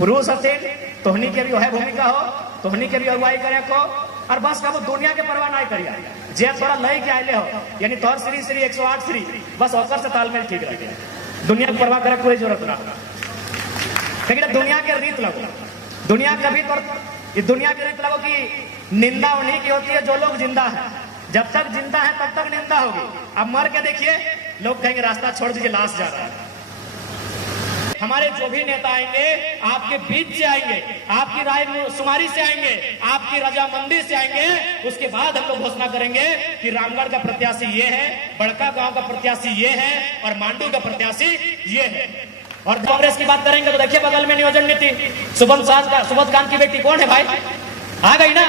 पुरुष हथिन तोहनी के भी वह भूमिका हो, तोहनी के भी अगुवाई करे को, और बस का वो दुनिया के परवाह नहीं करिया जे थोड़ा लई के आए हो, यानी तोहर श्री 108 श्री बस होकर से तालमेल ठीक रखे, दुनिया की परवाह करे कोई जरूरत ना। लेकिन दुनिया के रीत लगो, दुनिया कभी तो दुनिया की रीत लगो कि निंदा उन्हीं की होती है जो लोग जिंदा है, जब तक जिंदा है तब तक निंदा होगी। अब मर के देखिए लोग कहेंगे रास्ता छोड़ दीजिए, लाश जा रहा है। हमारे जो भी नेता आएंगे आपके बीच से आएंगे, आपकी राय शुमारी से आएंगे, आपकी रजामंदी से आएंगे, उसके बाद हम लोग घोषणा करेंगे कि रामगढ़ का प्रत्याशी ये है, बड़का गांव का प्रत्याशी ये है और मांडू का प्रत्याशी ये है। और कांग्रेस की बात करेंगे तो देखिए बगल में नियोजन नीति, सुबोध खान की बेटी कौन है भाई, आ गई ना,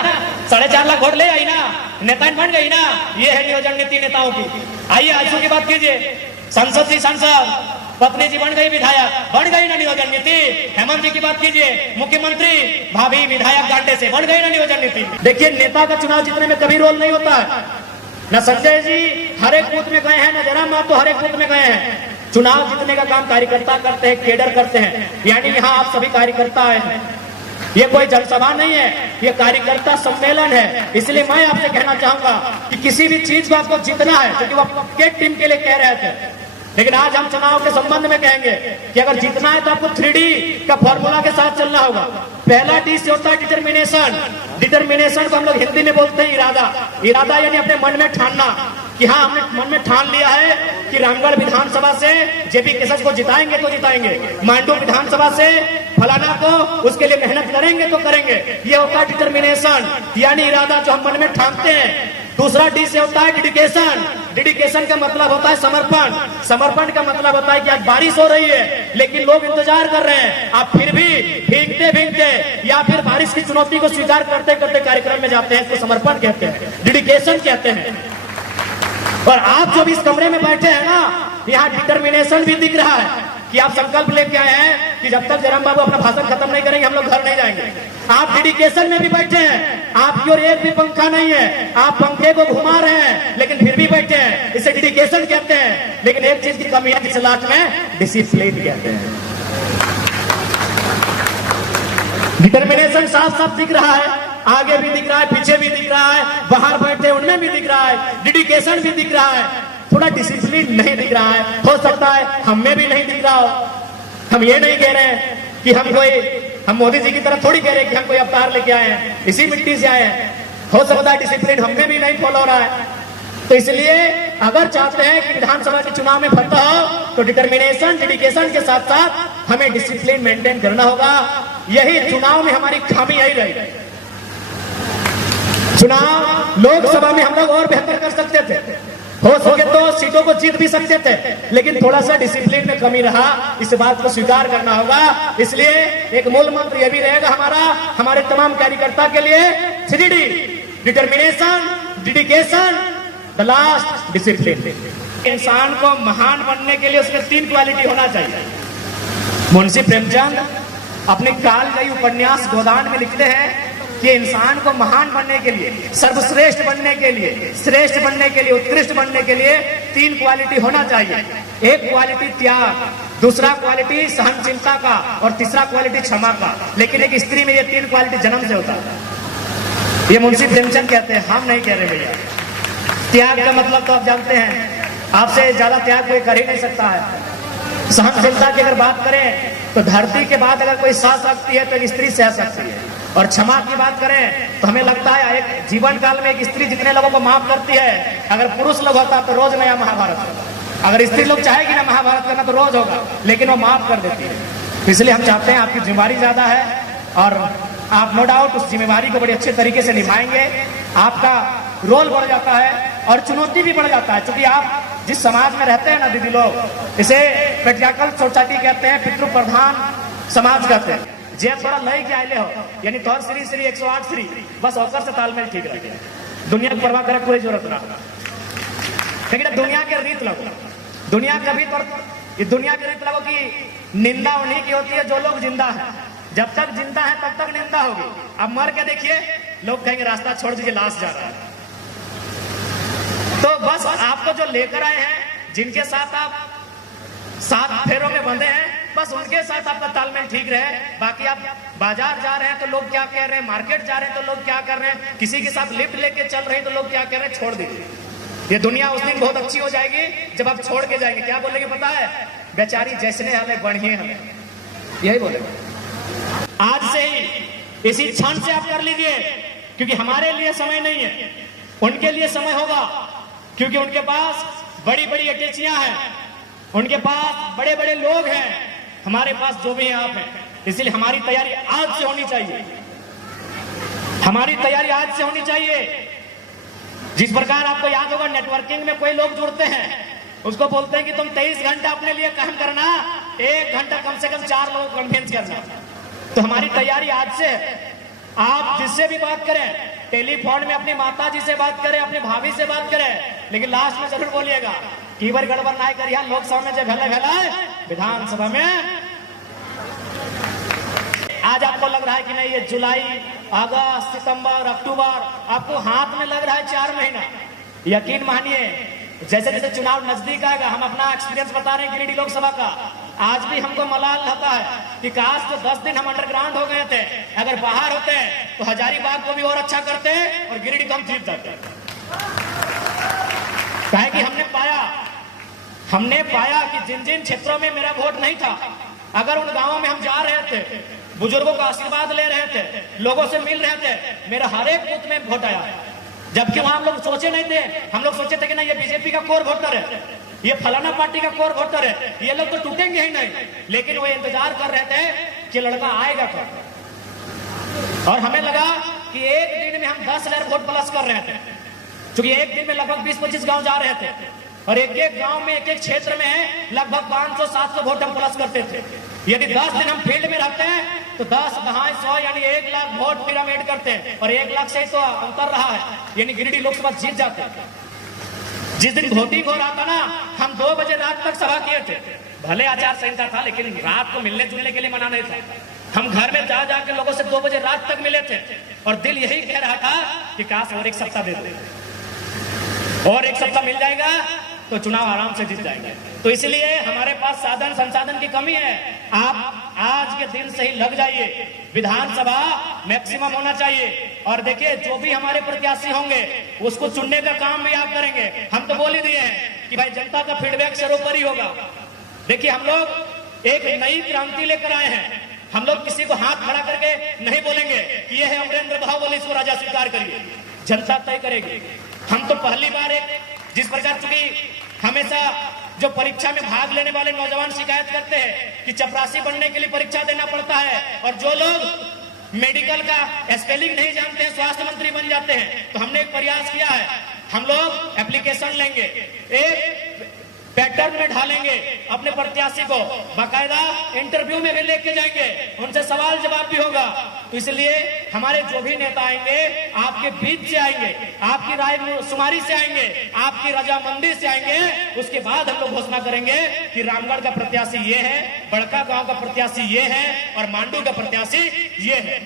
4.5 लाख वोट ले आई ना, नेता बन गई ना, ये है नियोजन नीति नेताओं की। आइए आजू की बात कीजिए, संसद जी सांसद, पत्नी जी बन गई विधायक, बन गई ना नियोजन नीति। हेमंत जी की बात कीजिए, मुख्यमंत्री भाभी विधायक गांडे से बन गई ना नियोजन नीति। देखिए नेता का चुनाव जीतने में कभी रोल नहीं होता है, न संजय जी हर एक बूथ में गए हैं, न जयराम मातो हर एक बूथ में गए हैं। चुनाव जीतने का काम कार्यकर्ता करते हैं, केडर करते हैं, यानी यहाँ आप सभी कार्यकर्ता आए हैं, ये कोई जनसभा नहीं है, ये कार्यकर्ता सम्मेलन है। इसलिए मैं आपसे कहना चाहूंगा कि किसी भी चीज को आपको जीतना है, क्योंकि वो आपके टीम के लिए कह रहे थे, लेकिन आज हम चुनाव के संबंध में कहेंगे कि अगर जीतना है तो आपको 3D का फॉर्मूला के साथ चलना होगा। पहला डी से होता है डिटर्मिनेशन। डिटर्मिनेशन को हम लोग हिंदी में बोलते हैं इरादा। इरादा यानी अपने मन में ठानना कि हाँ हमने मन में ठान लिया है कि रामगढ़ विधानसभा से जेपी केसस को जिताएंगे तो जिताएंगे, मांडू विधानसभा से फलाना को उसके लिए मेहनत करेंगे तो करेंगे। ये होता है डिटर्मिनेशन यानी इरादा जो हम मन में ठानते हैं। दूसरा डी से होता है डेडिकेशन। डेडिकेशन का मतलब होता है समर्पण। समर्पण का मतलब होता है कि आज बारिश हो रही है लेकिन लोग इंतजार कर रहे हैं, आप फिर भी भीगते भीगते या फिर बारिश की चुनौती को स्वीकार करते करते कार्यक्रम में जाते हैं, तो समर्पण कहते हैं, डेडिकेशन कहते हैं। और आप जो भी इस कमरे में बैठे हैं ना, यहाँ डिटर्मिनेशन भी दिख रहा है कि आप संकल्प लेके आए हैं कि जब तक जयराम बाबू अपना भाषण खत्म नहीं करेंगे हम लोग घर नहीं जाएंगे। आप डेडिकेशन में भी बैठे हैं, आपकी ओर एक भी पंखा नहीं है, आप पंखे को घुमा रहे हैं लेकिन फिर भी बैठे हैं, इसे डेडिकेशन कहते हैं। लेकिन एक चीज की कमी है जिसे लास्ट में डिसिप्लिन कहते हैं। डिटर्मिनेशन साफ साफ दिख रहा है, आगे भी दिख रहा है, पीछे भी दिख रहा है, बाहर बैठे उनमें भी दिख रहा है, डेडिकेशन भी दिख रहा है, थोड़ा डिसिप्लिन नहीं दिख रहा है। हो सकता है हम में भी नहीं दिख रहा हो। हम ये नहीं कह रहे हैं कि हम मोदी जी की तरफ थोड़ी कह रहे हैं कि हम कोई अवतार लेके आए हैं, इसी मिट्टी से आए हैं। हो सकता है डिसिप्लिन हम में भी नहीं फॉलो हो रहा है। तो इसलिए अगर चाहते हैं कि विधानसभा के चुनाव में फतह हो तो डिटर्मिनेशन डेडिकेशन के साथ साथ हमें डिसिप्लिन मेंटेन करना होगा। यही चुनाव में हमारी खामी यही रही। चुनाव लोकसभा में हम लोग और बेहतर कर सकते थे, हो सके तो सीटों को जीत भी सकते थे, लेकिन थोड़ा सा डिसिप्लिन में कमी रहा, इस बात को स्वीकार करना होगा। इसलिए एक मूल मंत्र यह भी रहेगा हमारे तमाम कार्यकर्ता के लिए, 3D determination, dedication, the last discipline. इंसान को महान बनने के लिए उसमें 3 क्वालिटी होना चाहिए। मुंशी प्रेमचंद अपने कालजयी उपन्यास गोदान में लिखते हैं कि इंसान को महान बनने के लिए, सर्वश्रेष्ठ बनने के लिए, श्रेष्ठ बनने के लिए, उत्कृष्ट बनने के लिए 3 क्वालिटी होना चाहिए। एक क्वालिटी त्याग, दूसरा क्वालिटी सहनशीलता का और तीसरा क्वालिटी क्षमा का। लेकिन एक स्त्री में ये 3 क्वालिटी जन्म से होता है। ये मुंशी प्रेमचंद कहते हैं, हम नहीं कह रहे भैया। त्याग का मतलब तो आप जानते हैं, आपसे ज्यादा त्याग कोई कर ही नहीं सकता है। सहनशीलता की अगर बात करें तो धरती के बाद अगर कोई सह सकती है तो एक स्त्री सह सकती है। और क्षमा की बात करें तो हमें लगता है एक जीवन काल में एक स्त्री जितने लोगों को माफ करती है, अगर पुरुष लोग होता तो रोज नया महाभारत होगा। अगर स्त्री लोग चाहेगी ना महाभारत करना तो रोज होगा, लेकिन वो माफ कर देती है। इसलिए हम चाहते हैं, आपकी जिम्मेवारी ज्यादा है और आप नो डाउट उस जिम्मेवारी को बड़े अच्छे तरीके से निभाएंगे। आपका रोल बढ़ जाता है और चुनौती भी बढ़ जाता है, क्योंकि आप जिस समाज में रहते हैं ना दीदी लोग, इसे पेट्रियार्कल सोसाइटी कहते हैं, पितृ प्रधान समाज कहते हैं। जे थोड़ा लई के आए हो, यानी तोहर श्री 108 श्री बस होकर से तालमेल ठीक रखे, दुनिया की परवाह करे कोई जरूरत ना। लेकिन दुनिया के रीत लगो, दुनिया कभी तो दुनिया की रीत लगो कि निंदा उन्हीं की होती है जो लोग जिंदा है, जब तक जिंदा है तब तक निंदा होगी। अब मर के देखिए लोग कहेंगे रास्ता छोड़ दीजिए, लाश जा रहा है। तो बस आपको जो लेकर आए हैं, जिनके साथ आप 7 फेरों में बंधे हैं, बस उनके साथ आपका तालमेल ठीक रहे। बाकी आप बाजार जा रहे हैं तो लोग क्या कह रहे हैं, मार्केट जा रहे हैं तो लोग क्या कर रहे हैं, किसी के साथ लिफ्ट लेके चल रहे हैं तो लोग क्या कह रहे हैं, छोड़ दीजिए। ये दुनिया उस दिन बहुत अच्छी हो जाएगी जब आप छोड़ के जाएंगे। क्या बोलेंगे पता है, बेचारी जैसने हमें बढ़िए हमें, यही बोलेगा। आज से ही इसी क्षण से आप कर लीजिए, क्योंकि हमारे लिए समय नहीं है, उनके लिए समय होगा, क्योंकि उनके पास बड़ी बड़ी अटैचियां हैं, उनके पास बड़े बड़े लोग हैं, हमारे पास जो भी हैं आप हैं। इसलिए हमारी तैयारी आज से होनी चाहिए, हमारी तैयारी आज से होनी चाहिए। जिस प्रकार आपको याद होगा नेटवर्किंग में कोई लोग जुड़ते हैं, उसको बोलते हैं कि तुम 23 घंटा अपने लिए काम करना, 1 घंटा कम से कम 4 लोग कन्विंस करना। तो हमारी तैयारी आज से। आप जिससे भी बात करें, टेलीफोन में अपनी माता जी से बात करें, अपनी भाभी से बात करें, लेकिन लास्ट में जरूर बोलिएगा कि बार गड़बड़ ना करिए, लोकसभा में जब भला विधानसभा में। आज आपको लग रहा है कि नहीं ये जुलाई, अगस्त, सितंबर, अक्टूबर, आपको हाथ में लग रहा है 4 महीना। यकीन मानिए जैसे जैसे चुनाव नजदीक आएगा, हम अपना एक्सपीरियंस बता रहे हैं गिरिडीह लोकसभा का, आज भी हमको मलाल रहता है कि काश तो 10 दिन हम अंडरग्राउंड हो गए थे, अगर बाहर होते तो हजारीबाग को भी और अच्छा करते और गिरिडीह को हम जीत जाते। कहे कि हमने पाया कि जिन जिन क्षेत्रों में मेरा वोट नहीं था, अगर उन गांवों में हम जा रहे थे, बुजुर्गों का आशीर्वाद ले रहे थे, लोगों से मिल रहे थे, मेरा हर एक बूथ में वोट आया। जबकि वहां हम लोग सोचे नहीं थे, हम लोग सोचे थे कि ना ये बीजेपी का कोर वोटर है, ये फलाना पार्टी का कोर वोटर है, ये लोग तो टूटेंगे ही नहीं। लेकिन वो इंतजार कर रहे थे कि लड़का आएगा कब। और हमें लगा कि एक दिन में हम 10,000 वोट प्लस कर रहे थे, क्योंकि एक दिन में लगभग 20-25 गांव जा रहे थे, और एक एक गांव में, एक एक क्षेत्र में लगभग 500-700 वोट हम प्लस करते थे। यदि 10 दिन हम फील्ड में रहते हैं तो 10 दहाई 100 यानी 1 लाख वोट फिर हम ऐड करते हैं, और 1 लाख से तो अंतर रहा है, यानी गिरिडीह लोकसभा जीत जाते हैं। जिस दिन वोटिंग हो रहा था ना, हम 2 बजे रात तक सभा किए थे। भले आचार संहिता था, लेकिन रात को मिलने जुलने के लिए मना नहीं था। हम घर में जा जाकर लोगों से 2 बजे रात तक मिले थे, और दिल यही कह रहा था कि काश और 1 सप्ताह दे दे, और 1 सप्ताह मिल जाएगा तो चुनाव आराम से जीत जाएंगे। तो इसलिए हमारे पास साधन संसाधन की कमी है। आप आज के दिन से ही लग जाइए, विधानसभा मैक्सिमम होना चाहिए। और देखिए जो भी हमारे प्रत्याशी होंगे उसको चुनने का काम भी आप करेंगे। हम तो बोल ही दिए हैं कि भाई जनता का फीडबैक सर्वोपरि होगा। देखिए हम लोग एक नई क्रांति लेकर आए हैं, हम लोग किसी को हाथ खड़ा करके नहीं बोलेंगे कि ये है अमरेंद्र बाहुबली, इसको राजा स्वीकार करिए, जनता तय करेगी। हम तो पहली बार एक जिस प्रकार चूंकि हमेशा जो परीक्षा में भाग लेने वाले नौजवान शिकायत करते हैं कि चपरासी बनने के लिए परीक्षा देना पड़ता है, और जो लोग मेडिकल का स्पेलिंग नहीं जानते हैं स्वास्थ्य मंत्री बन जाते हैं, तो हमने एक प्रयास किया है, हम लोग एप्लीकेशन लेंगे, एक पैटर्न में ढालेंगे, अपने प्रत्याशी को बाकायदा इंटरव्यू में भी लेके जाएंगे, उनसे सवाल जवाब भी होगा। तो इसलिए हमारे जो भी नेता आएंगे आपके बीच से आएंगे, आपकी राय शुमारी से आएंगे, आपकी रजामंदी से आएंगे। उसके बाद हम लोग घोषणा करेंगे कि रामगढ़ का प्रत्याशी ये है, बड़का गांव का प्रत्याशी ये है, और मांडू का प्रत्याशी ये है।